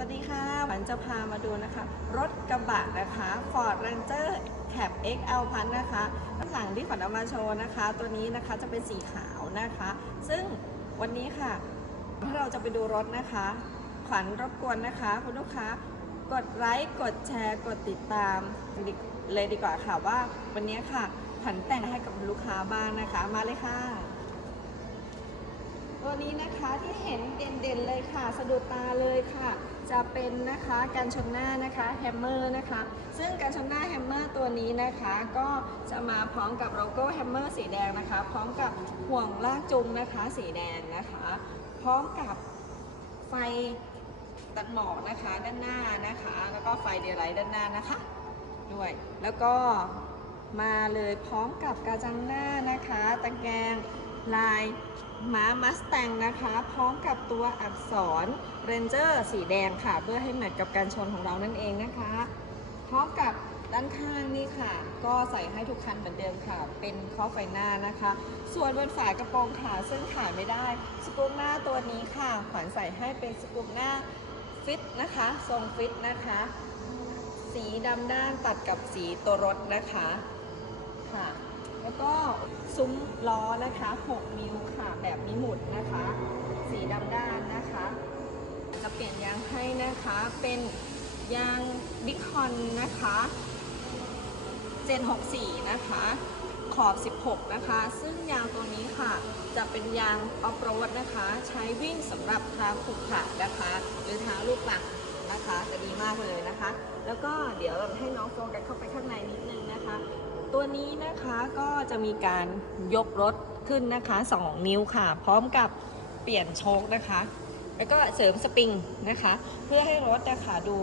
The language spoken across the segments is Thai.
สวัสดีค่ะวันจะพามาดูนะคะ รถกระบะนะคะ Ford Ranger Cab XL พันนะคะข้างหลังที่ขวัญเอามาโชว์นะคะ ตัวนี้นะคะจะเป็นสีขาวนะคะ ซึ่งวันนี้ค่ะที่เราจะไปดูรถนะคะ ขวัญรบกวนนะคะ คุณลูกค้ากดไลค์กดแชร์กดติดตามเลยดีกว่าค่ะว่าวันนี้ค่ะขวัญแต่งให้กับลูกค้าบ้างนะคะ มาเลยค่ะ ตัวนี้นะคะที่เห็นเด่นๆเลยค่ะ สะดุดตาเลยค่ะ จะเป็นนะคะการชนหน้านะคะแฮมเมอร์นะคะ ซึ่งการชนหน้าแฮมเมอร์ตัวนี้นะคะ ก็จะมาพร้อมกับโลโก้แฮมเมอร์สีแดงนะคะ พร้อมกับห่วงลากจูงนะคะสีแดงนะคะ พร้อมกับไฟตัดหมอกนะคะด้านหน้านะคะ แล้วก็ไฟเดย์ไลท์ด้านหน้านะคะ ด้วยแล้วก็มาเลยพร้อมกับกระจังหน้านะคะตะแกรง ลายม้ามัสแตงนะคะ พร้อมกับตัวอักษรเรนเจอร์สีแดงค่ะ เพื่อให้แมทกับการชนของเรานั่นเองนะคะ พร้อมกับด้านข้างนี่ค่ะ ก็ใส่ให้ทุกคันเหมือนเดิมค่ะ เป็นข้อไฟหน้านะคะ ส่วนบนฝากระโปรงค่ะซึ่งขายไม่ได้ สกรูปหน้าตัวนี้ค่ะขวัญใส่ให้เป็นสกรูปหน้าฟิตนะคะ ทรงฟิตนะคะ สีดำด้านตัดกับสีตัวรถนะคะค่ะ แล้วก็ซุ้มล้อนะคะ 6 นิ้วค่ะ แบบนี้หมุดนะคะ สีดำด้านนะคะ จะเปลี่ยนยางให้นะคะ เป็นยางบิ๊กคอนนะคะเจน64 นะคะ ขอบ 16 นะคะ ซึ่งยางตัวนี้ค่ะ จะเป็นยางออฟโรดนะคะ ใช้วิ่งสำหรับทางขรุขระนะคะ หรือทางลูกหลักนะคะ จะดีมากเลยนะคะ แล้วก็เดี๋ยวเราให้น้องโฟกันเข้าไปข้างในนิดนึงนะคะ ตัวนี้นะคะก็จะมีการยกรถขึ้นนะคะ 2 นิ้วค่ะ พร้อมกับเปลี่ยนโชคนะคะ แล้วก็เสริมสปริงนะคะ เพื่อให้รถนะคะดู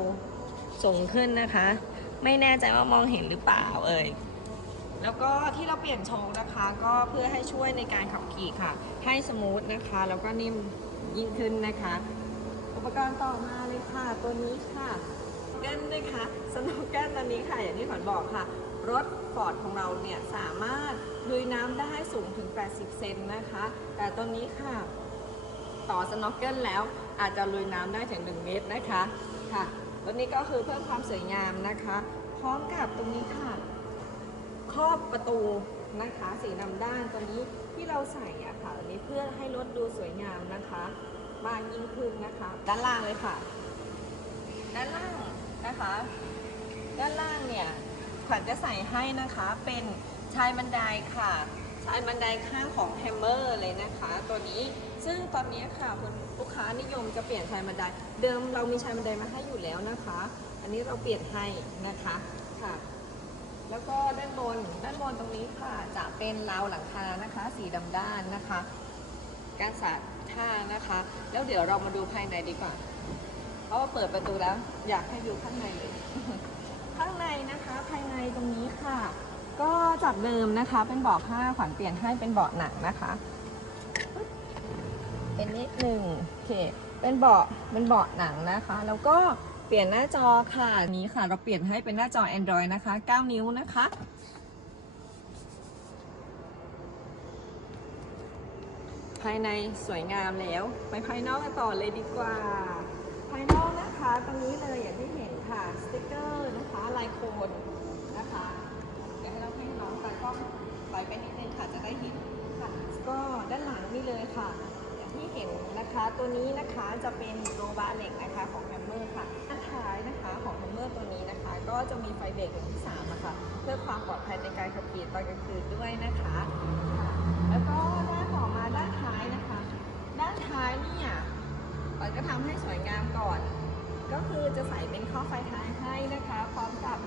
สูงขึ้นนะคะ ไม่แน่ใจว่ามองเห็นหรือเปล่าเอ่ยแล้วก็ที่เราเปลี่ยนโชคนะคะ ก็เพื่อให้ช่วยในการขับขี่ค่ะ ให้สมูทนะคะ แล้วก็นิ่มยิ่งขึ้นนะคะ อุปกรณ์ต่อมาเลยค่ะ ตัวนี้ค่ะแก้นด้วยค่ะสโนว์แก้นตัวนี้ค่ะ อย่างที่ขวัญบอกค่ะ รถฟอร์ดของเราเนี่ยสามารถลุยน้ำได้สูงถึง 80 เซนนะคะ แต่ตัวนี้ค่ะ ต่อสโนว์เกิลแล้วอาจจะลุยน้ำได้ถึง 1 เมตรนะคะค่ะตัวนี้ก็คือเพิ่มความสวยงามนะคะ พร้อมกับตรงนี้ค่ะครอบประตูนะคะสีดำด้านตัวนี้ที่เราใส่อะค่ะอันนี้เพื่อให้รถดูสวยงามนะคะมายิ่งขึ้นนะคะ ด้านล่างเลยค่ะ ด้านล่างนะคะ ด้านล่างเนี่ย ขวัญจะใส่ให้นะคะเป็นชายบันไดค่ะ ชายบันไดข้างของแฮมเมอร์เลยนะคะ ตัวนี้ซึ่งตอนนี้ค่ะคุณลูกค้านิยมจะเปลี่ยนชายบันได เดิมเรามีชายบันไดมาให้อยู่แล้วนะคะ อันนี้เราเปลี่ยนให้นะคะค่ะ แล้วก็ด้านบนด้านบนตรงนี้ค่ะจะเป็นราวหลังคานะคะ สีดำด้านนะคะการสาดท่านะคะ แล้วเดี๋ยวเรามาดูภายในดีกว่า เพราะว่าเปิดประตูแล้ว อยากให้ดูข้างในเลย ข้างในนะคะภายในตรงนี้ค่ะ ก็จากเดิมนะคะ เป็นเบาะผ้าขวัญเปลี่ยนให้เป็นเบาะหนังนะคะ เป็นนิดหนึ่งโอเค เป็นเบาะเป็นเบาะหนังนะคะ แล้วก็เปลี่ยนหน้าจอค่ะนี้ค่ะ เราเปลี่ยนให้เป็นหน้าจอ Android นะคะ 9 นิ้วนะคะภายในสวยงามแล้วไปภายนอกกันต่อเลยดีกว่า ภายนอกนะคะ ตรงนี้เลยอย่างที่เห็นค่ะ สติกเกอร์ ลายโคนนะคะเดี๋ยวให้เราให้น้องตากล้องไปไปนิดนึงค่ะจะได้เห็นค่ะก็ด้านหลังนี่เลยค่ะอย่างที่เห็นนะคะตัวนี้นะคะจะเป็นโลบาเหล็กนะคะของแฮมเมอร์ค่ะด้านท้ายนะคะของแฮมเมอร์ตัวนี้นะคะ ก็จะมีไฟเบรกอย่างที่สามนะคะเพื่อความปลอดภัยในการขับขี่ตอนกลางคืนด้วยนะคะแล้วก็ด้านต่อมาด้านท้ายนะคะ ด้านท้ายเนี่ยเราจะทำให้สวยงามก่อน ก็คือจะใส่เป็นข้อไฟท้ายให้นะคะ พร้อมกับ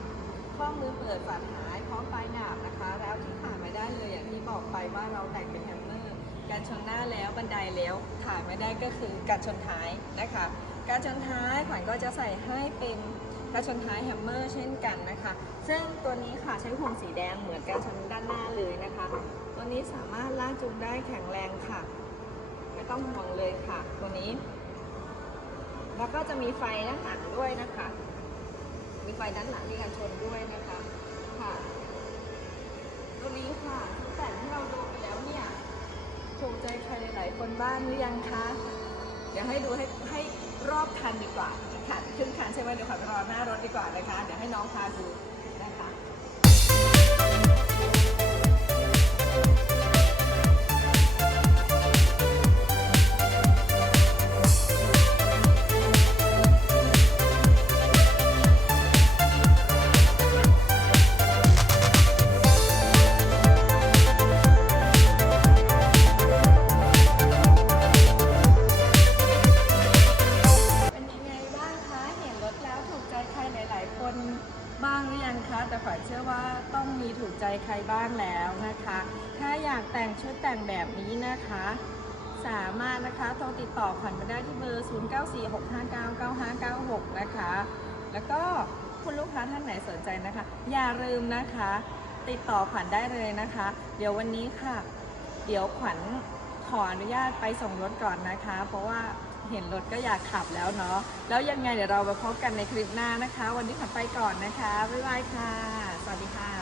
ข้อมือเปิดฝาท้ายพร้อมปลายดาบนะคะ แล้วที่ขาดไม่ได้เลยอย่างที่บอกไปว่าเราแต่งเป็นแฮมเมอร์การชนหน้าแล้วบันไดแล้วขาดไม่ได้ก็คือการชนท้ายนะคะ การชนท้ายขวัญก็จะใส่ให้เป็นการชนท้ายแฮมเมอร์เช่นกันนะคะ ซึ่งตัวนี้ค่ะใช้ห่วงสีแดงเหมือนการชนด้านหน้าเลยนะคะ ตัวนี้สามารถลากจูงได้แข็งแรงค่ะ ไม่ต้องห่วงเลยค่ะ ตัวนี้ แล้วก็จะมีไฟด้านหลังด้วยนะคะ มีไฟด้านหลังมีการชนด้วยนะคะ ค่ะ ตัวนี้ค่ะตั้งแต่ที่เราดูไปแล้วเนี่ย ถูกใจใครหลายๆคนบ้างหรือยังคะ เดี๋ยวให้ดูให้ให้รอบคันดีกว่าค่ะครึ่งคันใช่ไหมเดี๋ยวขับรอหน้ารถดีกว่านะคะ เดี๋ยวให้น้องพาดู บ้างหรือยังคะแต่ขวัญเชื่อว่าต้องมีถูกใจใครบ้างแล้วนะคะ ถ้าอยากแต่งชุดแต่งแบบนี้นะคะ สามารถนะคะโทรติดต่อขวัญมาได้ที่เบอร์ 0946599596 นะคะ แล้วก็คุณลูกค้าท่านไหนสนใจนะคะ อย่าลืมนะคะ ติดต่อขวัญได้เลยนะคะ เดี๋ยววันนี้ค่ะ เดี๋ยวขวัญขออนุญาตไปส่งรถก่อนนะคะ เพราะว่า เห็นรถก็อยากขับแล้วเนาะแล้วยังไงเดี๋ยวเรามาพบกันในคลิปหน้านะคะ วันนี้ขับไปก่อนนะคะบ๊ายบายค่ะ สวัสดีค่ะ